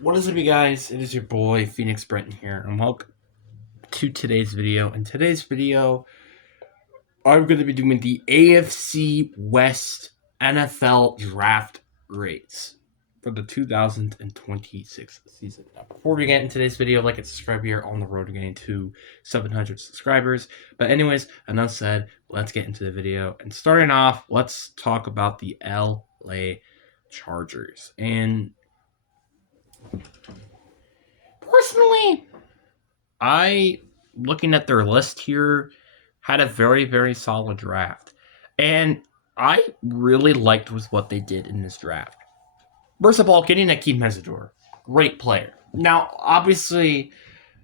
What is up, you guys? It is your boy Phoenix Brenton here, and welcome to today's video. In today's video, I'm going to be doing the AFC West NFL draft grades for the 2026 season. Now, before we get into today's video, like and subscribe. Here on the road to getting to 700 subscribers. But anyways, enough said. Let's get into the video. And starting off, let's talk about the LA Chargers. And personally, looking at their list here, had a very, very solid draft. And I really liked with what they did in this draft. First of all, getting Akeem Mesidor, great player. Now, obviously,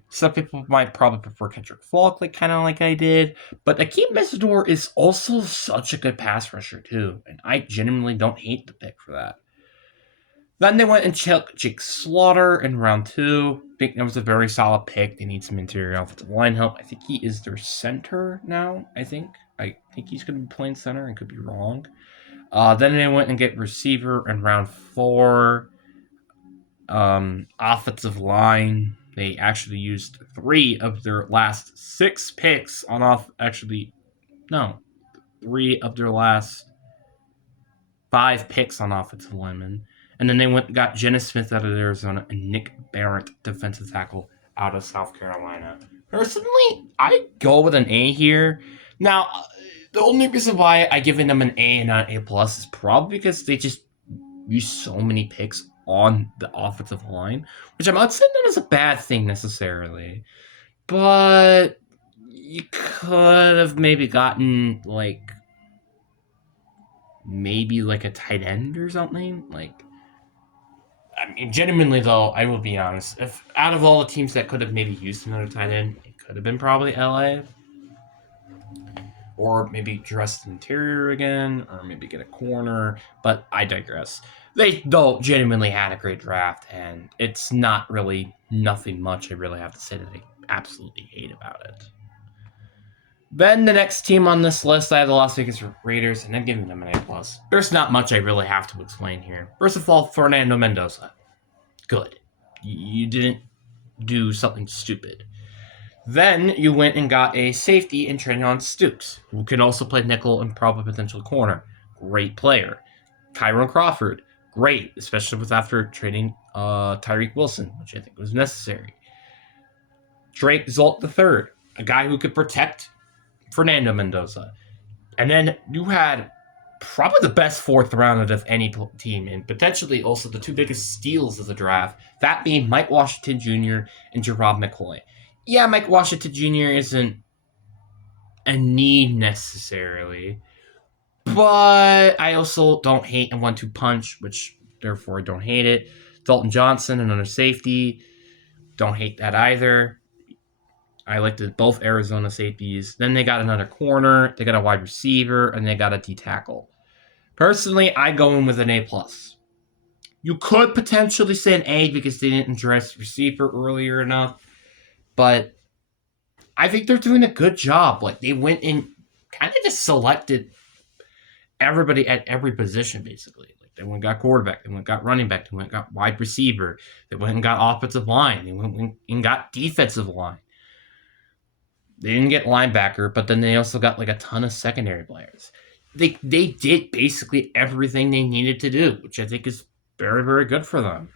some people might probably prefer Kendrick Falk, kind of like I did, but Akeem Mesidor is also such a good pass rusher too, and I genuinely don't hate the pick for that. Then they went and took Jake Slaughter in round 2. I think that was a very solid pick. They need some interior offensive line help. I think he is their center now, I think he's going to be playing center. I could be wrong. Then they went and get receiver in round 4. Offensive line. They actually used 3 of their last 6 picks on off. Actually, no. 3 of their last 5 picks on offensive linemen. And then they went and got Jenna Smith out of Arizona and Nick Barrett, defensive tackle, out of South Carolina. Personally, I go with an A here. Now, the only reason why I giving them an A and not an A plus is probably because they just use so many picks on the offensive line, which I'm not saying that is a bad thing necessarily, but you could have maybe gotten maybe a tight end or something. I mean, genuinely though, I will be honest. If out of all the teams that could have maybe used another tight end, it could have been probably LA, or maybe dress the interior again, or maybe get a corner. But I digress. They though genuinely had a great draft, and it's not really nothing much I really have to say that I absolutely hate about it. Then the next team on this list, I have the Las Vegas Raiders, and I'm giving them an A+. There's not much I really have to explain here. First of all, Fernando Mendoza. Good. You didn't do something stupid. Then you went and got a safety in Treyon Stukes, who can also play nickel and probably potential corner. Great player. Kyron Crawford. Great, especially with after trading Tyreek Wilson, which I think was necessary. Drake Zolt III, a guy who could protect Fernando Mendoza. And then you had probably the best 4th round of any team, and potentially also the 2 biggest steals of the draft, that being Mike Washington Jr. and Gerard McCoy. Yeah, Mike Washington Jr. isn't a need necessarily, but I also don't hate a 1-2 punch, which therefore I don't hate it. Dalton Johnson, another safety, don't hate that either. I liked both Arizona safeties. Then they got another corner, they got a wide receiver, and they got a D tackle. Personally, I go in with an A+. You could potentially say an A because they didn't address receiver earlier enough, but I think they're doing a good job. They went and kind of just selected everybody at every position, basically. They went and got quarterback, they went and got running back, they went and got wide receiver, they went and got offensive line, they went and got defensive line. They didn't get linebacker, but then they also got a ton of secondary players. They did basically everything they needed to do, which I think is very, very good for them.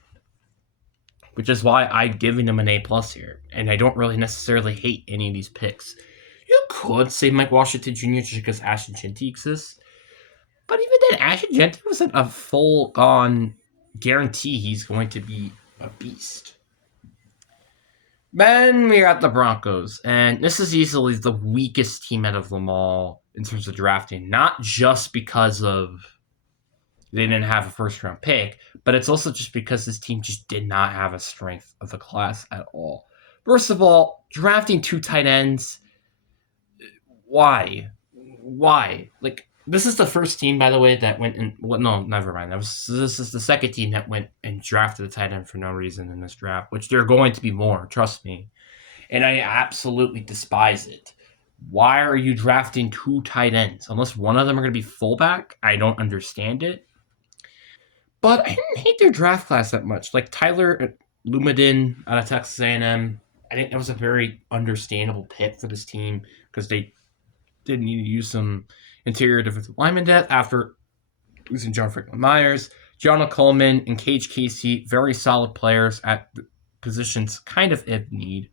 Which is why I'm giving them an A+ here. And I don't really necessarily hate any of these picks. You could say Mike Washington Jr. just because Ashton Jeanty exists. But even then, Ashton Jeanty wasn't a full-on guarantee he's going to be a beast. Then we got the Broncos, and this is easily the weakest team out of them all in terms of drafting, not just because of they didn't have a first-round pick, but it's also just because this team just did not have a strength of the class at all. First of all, drafting 2 tight ends, why? This is the first team, by the way, that went and no, never mind. This is the second team that went and drafted a tight end for no reason in this draft, which there are going to be more, trust me. And I absolutely despise it. Why are you drafting 2 tight ends? Unless one of them are going to be fullback, I don't understand it. But I didn't hate their draft class that much. Like Tyler Lumidin out of Texas A&M, I think that was a very understandable pick for this team because they did need to use some interior defensive lineman depth after losing John Franklin Myers. Gianna Coleman and Cage Casey, very solid players at positions kind of in need.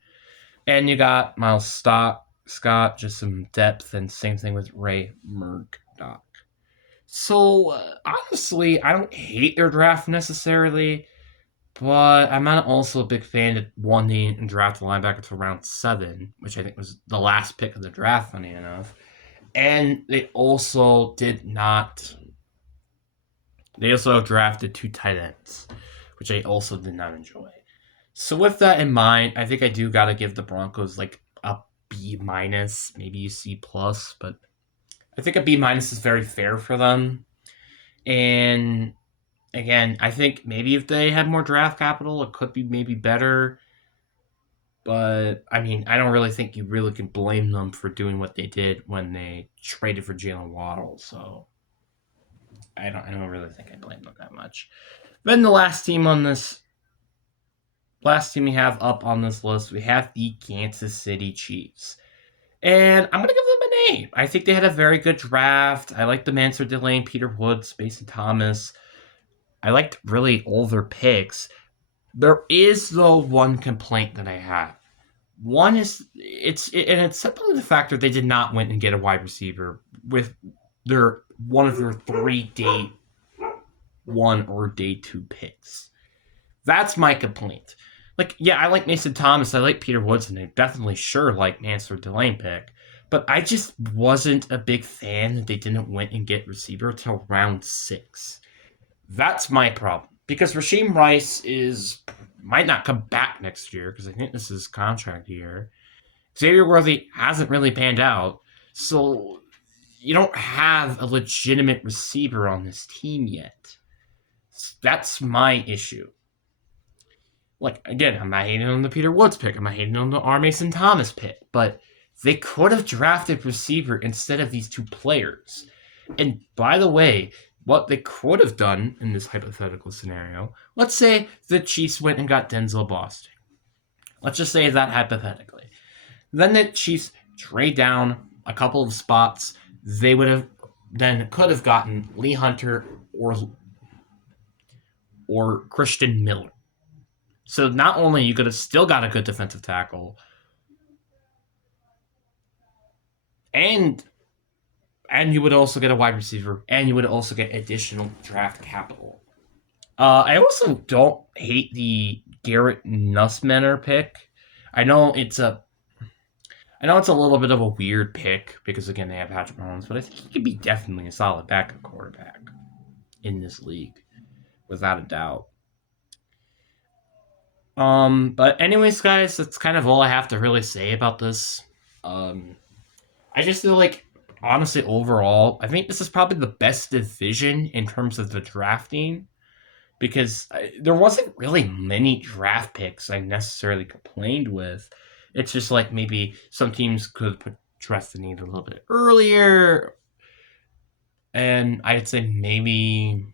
And you got Miles Scott, just some depth, and same thing with Ray Murdoch. So, honestly, I don't hate their draft necessarily, but I'm not also a big fan of wanting and draft a linebacker to round 7, which I think was the last pick of the draft, funny enough. And they also did not. They also drafted 2 tight ends, which I also did not enjoy. So with that in mind, I think I do gotta give the Broncos like a B minus, maybe a C plus, but I think a B minus is very fair for them. And again, I think maybe if they had more draft capital, it could be maybe better. But I mean, I don't really think you really can blame them for doing what they did when they traded for Jalen Waddle. So I don't really think I blame them that much. Then the last team we have up on this list, we have the Kansas City Chiefs. And I'm going to give them an A. I think they had a very good draft. I like the Mansard Delane, Peter Woods, Mason Thomas. I liked really all their picks. There is, though, one complaint that I have. One is, it's simply the fact that they did not win and get a wide receiver with one of their 3 day 1 or day 2 picks. That's my complaint. Like, yeah, I like Mason Thomas, I like Peter Woods, and I definitely sure like Mansard Delane pick. But I just wasn't a big fan that they didn't win and get receiver until round 6. That's my problem. Because Rasheem Rice might not come back next year, because I think this is contract year. Xavier Worthy hasn't really panned out. So you don't have a legitimate receiver on this team yet. That's my issue. Like, again, I'm not hating on the Peter Woods pick. I'm not hating on the R. Mason Thomas pick. But they could have drafted receiver instead of these 2 players. And by the way, what they could have done in this hypothetical scenario, let's say the Chiefs went and got Denzel Boston. Let's just say that hypothetically. Then the Chiefs trade down a couple of spots. They could have gotten Lee Hunter or Christian Miller. So not only you could have still got a good defensive tackle, and you would also get a wide receiver, and you would also get additional draft capital. I also don't hate the Garrett Nussmeier pick. I know it's a little bit of a weird pick because again they have Patrick Mahomes, but I think he could be definitely a solid backup quarterback in this league, without a doubt. But anyways, guys, that's kind of all I have to really say about this. I just feel like, honestly, overall, I think this is probably the best division in terms of the drafting, because there wasn't really many draft picks I necessarily complained with. It's just like maybe some teams could address the need a little bit earlier, and I'd say maybe,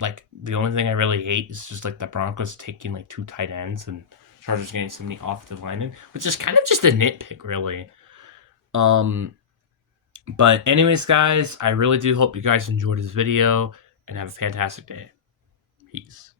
like, the only thing I really hate is just like the Broncos taking like 2 tight ends and Chargers getting so many offensive linemen, which is kind of just a nitpick, really. But anyways, guys, I really do hope you guys enjoyed this video and have a fantastic day. Peace.